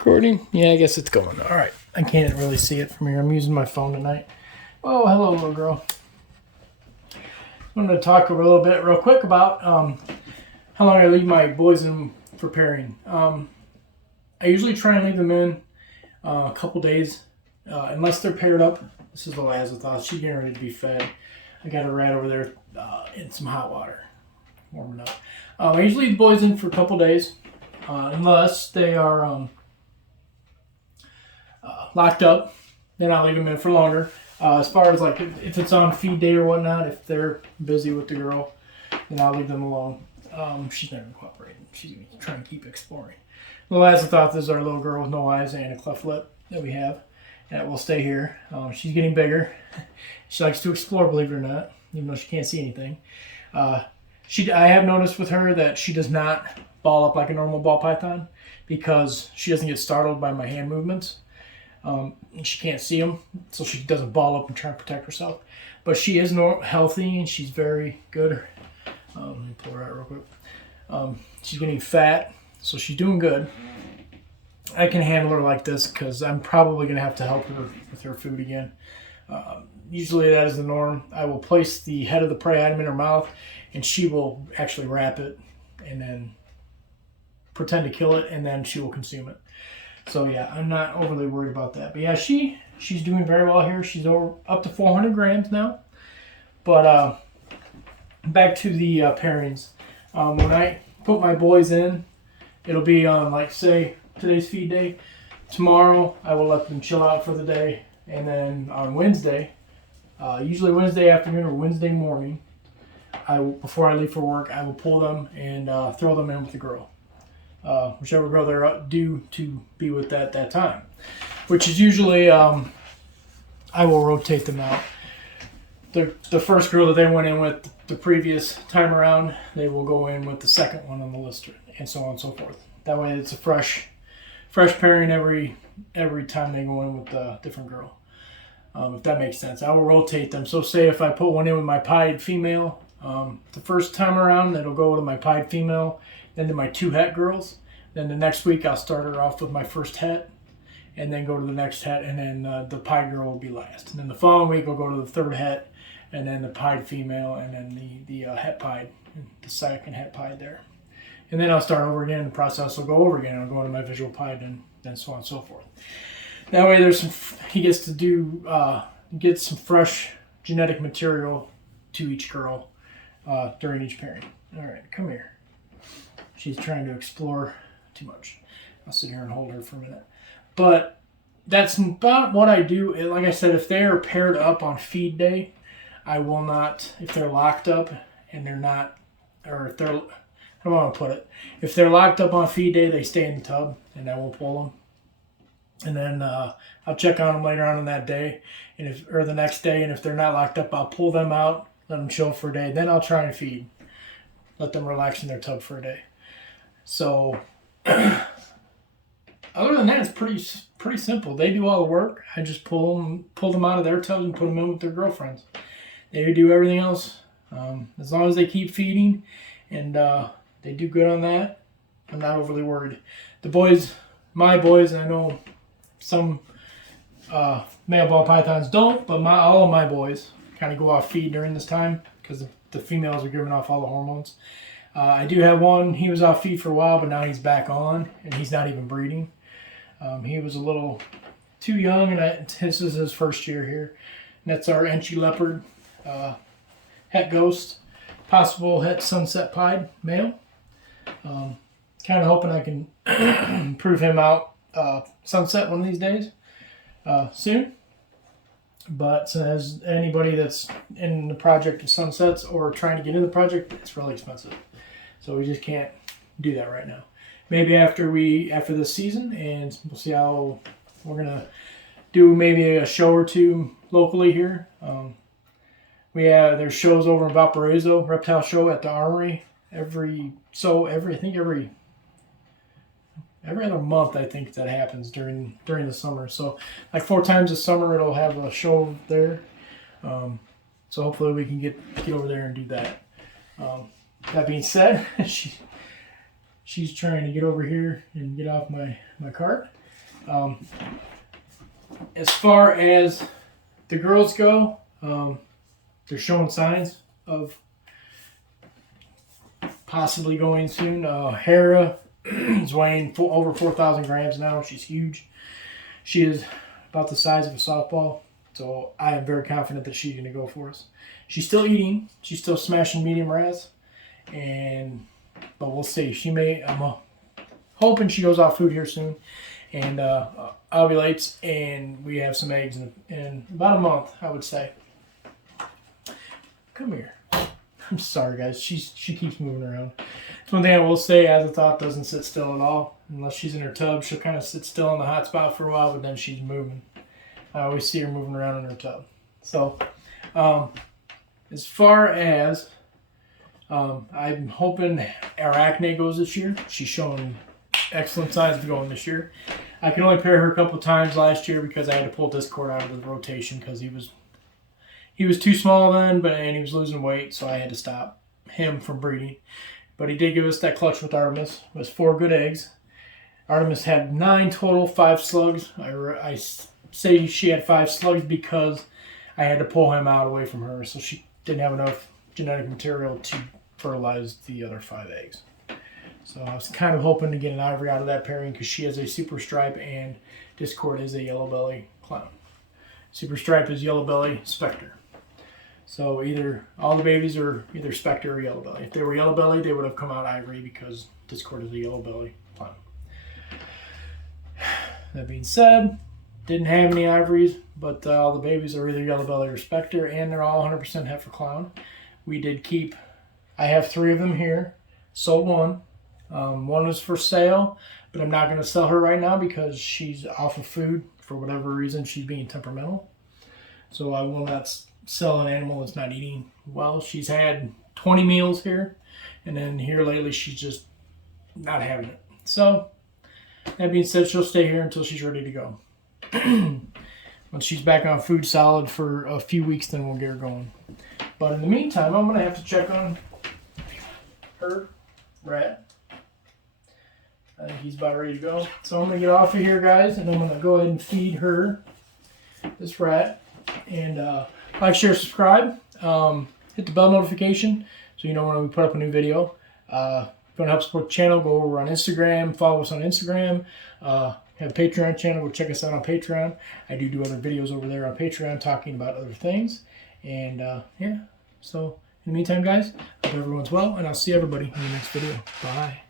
recording? Yeah, I guess it's going. All right. I can't really see it from here. I'm using my phone tonight. Oh, hello, little girl. I'm going to talk a little bit real quick about how long I leave my boys in for pairing. I usually try and leave them in a couple days, unless they're paired up. This is the Lazathoth. She's getting ready to be fed. I got her right over there in some hot water, warming up. I usually leave the boys in for a couple days, unless they are locked up. Then I'll leave them in for longer. As far as like if it's on feed day or whatnot, if they're busy with the girl, then I'll leave them alone. She's never cooperating. She's going to try and keep exploring. The Lazathoth is our little girl with no eyes and a cleft lip that we have. That will stay here. She's getting bigger. She likes to explore, believe it or not, even though she can't see anything. I have noticed with her that she does not ball up like a normal ball python because she doesn't get startled by my hand movements. She can't see them, so she doesn't ball up and try to protect herself. But she is healthy and she's very good. Let me pull her out real quick. She's getting fat, so she's doing good. I can handle her like this because I'm probably going to have to help her with her food again. Usually that is the norm. I will place the head of the prey item in her mouth, and she will actually wrap it and then pretend to kill it, and then she will consume it. So yeah, I'm not overly worried about that. But yeah, she's doing very well here. She's up to 400 grams now. But back to the pairings. When I put my boys in, it'll be on, like, say, today's feed day. Tomorrow, I will let them chill out for the day. And then on Wednesday, usually Wednesday afternoon or Wednesday morning, before I leave for work, I will pull them and throw them in with the girl. Whichever girl they're due to be with at that time. Which is usually, I will rotate them out. The first girl that they went in with the previous time around, they will go in with the second one on the list, and so on and so forth. That way it's a fresh pairing every time they go in with a different girl. If that makes sense. I will rotate them. So say if I put one in with my pied female, the first time around, it'll go to my pied female, then to my two het girls. Then the next week I'll start her off with my first het, and then go to the next het, and then the pied girl will be last. And then the following week I'll go to the third het, and then the pied female, and then the het pied, the second het pied there. And then I'll start over again. The process will go over again. I'll go to my visual pied, and then so on and so forth. That way he gets to get some fresh genetic material to each girl during each pairing. All right, come here. She's trying to explore too much. I'll sit here and hold her for a minute. But that's about what I do. Like I said, if they are paired up on feed day, I will not, if they're locked up and they're not, or if they're, I don't want to put it. If they're locked up on feed day, they stay in the tub and I won't pull them. And then I'll check on them later on in that day, or the next day. And if they're not locked up, I'll pull them out, let them chill for a day. Then I'll try and feed. Let them relax in their tub for a day. So, other than that, it's pretty simple. They do all the work. I just pull them out of their tubs and put them in with their girlfriends. They do everything else. As long as they keep feeding and they do good on that, I'm not overly worried. The boys, my boys, I know some male ball pythons don't, but all of my boys kind of go off feed during this time because the females are giving off all the hormones. I do have one. He was off feed for a while, but now he's back on, and he's not even breeding. He was a little too young, and this is his first year here. And that's our Enchi Leopard het ghost, possible het sunset pied male. Kind of hoping I can prove him out sunset one of these days soon. But as anybody that's in the project of sunsets or trying to get in the project, it's really expensive. So we just can't do that right now. Maybe after this season, and we'll see how we're gonna do. Maybe a show or two locally here. There's shows over in Valparaiso, reptile show at the Armory every other month. I think that happens during the summer. So like 4 times a summer it'll have a show there. So hopefully we can get over there and do that. That being said, she's trying to get over here and get off my cart. As far as the girls go, they're showing signs of possibly going soon. Hera is weighing over 4,000 grams now. She's huge. She is about the size of a softball. So I am very confident that she's going to go for us. She's still eating. She's still smashing medium rats. But we'll see. She may. I'm hoping she goes off food here soon, and ovulates, and we have some eggs in about a month, I would say. Come here. I'm sorry, guys. She keeps moving around. It's one thing I will say. Azathoth doesn't sit still at all. Unless she's in her tub, she'll kind of sit still in the hot spot for a while, but then she's moving. I always see her moving around in her tub. So, as far as I'm hoping Arachne goes this year. She's showing excellent signs of going this year. I can only pair her a couple times last year because I had to pull Discord out of the rotation because he was too small then, and he was losing weight, so I had to stop him from breeding. But he did give us that clutch with Artemis. It was 4 good eggs. Artemis had 9 total, 5 slugs. I say she had 5 slugs because I had to pull him out away from her, so she didn't have enough genetic material to fertilize the other 5 eggs. So I was kind of hoping to get an ivory out of that pairing because she has a super stripe and Discord is a yellow belly clown. Super stripe is yellow belly Spectre. So either all the babies are either Spectre or yellow belly. If they were yellow belly, they would have come out ivory because Discord is a yellow belly clown. That being said, didn't have any ivories, but all the babies are either yellow belly or Spectre, and they're all 100% heifer clown. We did keep, I have 3 of them here, sold 1. One is for sale, but I'm not going to sell her right now because she's off of food for whatever reason. She's being temperamental. So I will not sell an animal that's not eating well. She's had 20 meals here, and then here lately she's just not having it. So that being said, she'll stay here until she's ready to go. Once she's back on food solid for a few weeks, then we'll get her going. But in the meantime, I'm going to have to check on her rat. I think he's about ready to go. So I'm going to get off of here, guys, and I'm going to go ahead and feed her this rat. And like, share, subscribe. Hit the bell notification so you know when we put up a new video. If you want to help support the channel, go over on Instagram. Follow us on Instagram. Have a Patreon channel. Go check us out on Patreon. I do other videos over there on Patreon talking about other things. And yeah, so in the meantime, guys, hope everyone's well, and I'll see everybody in the next video. Bye.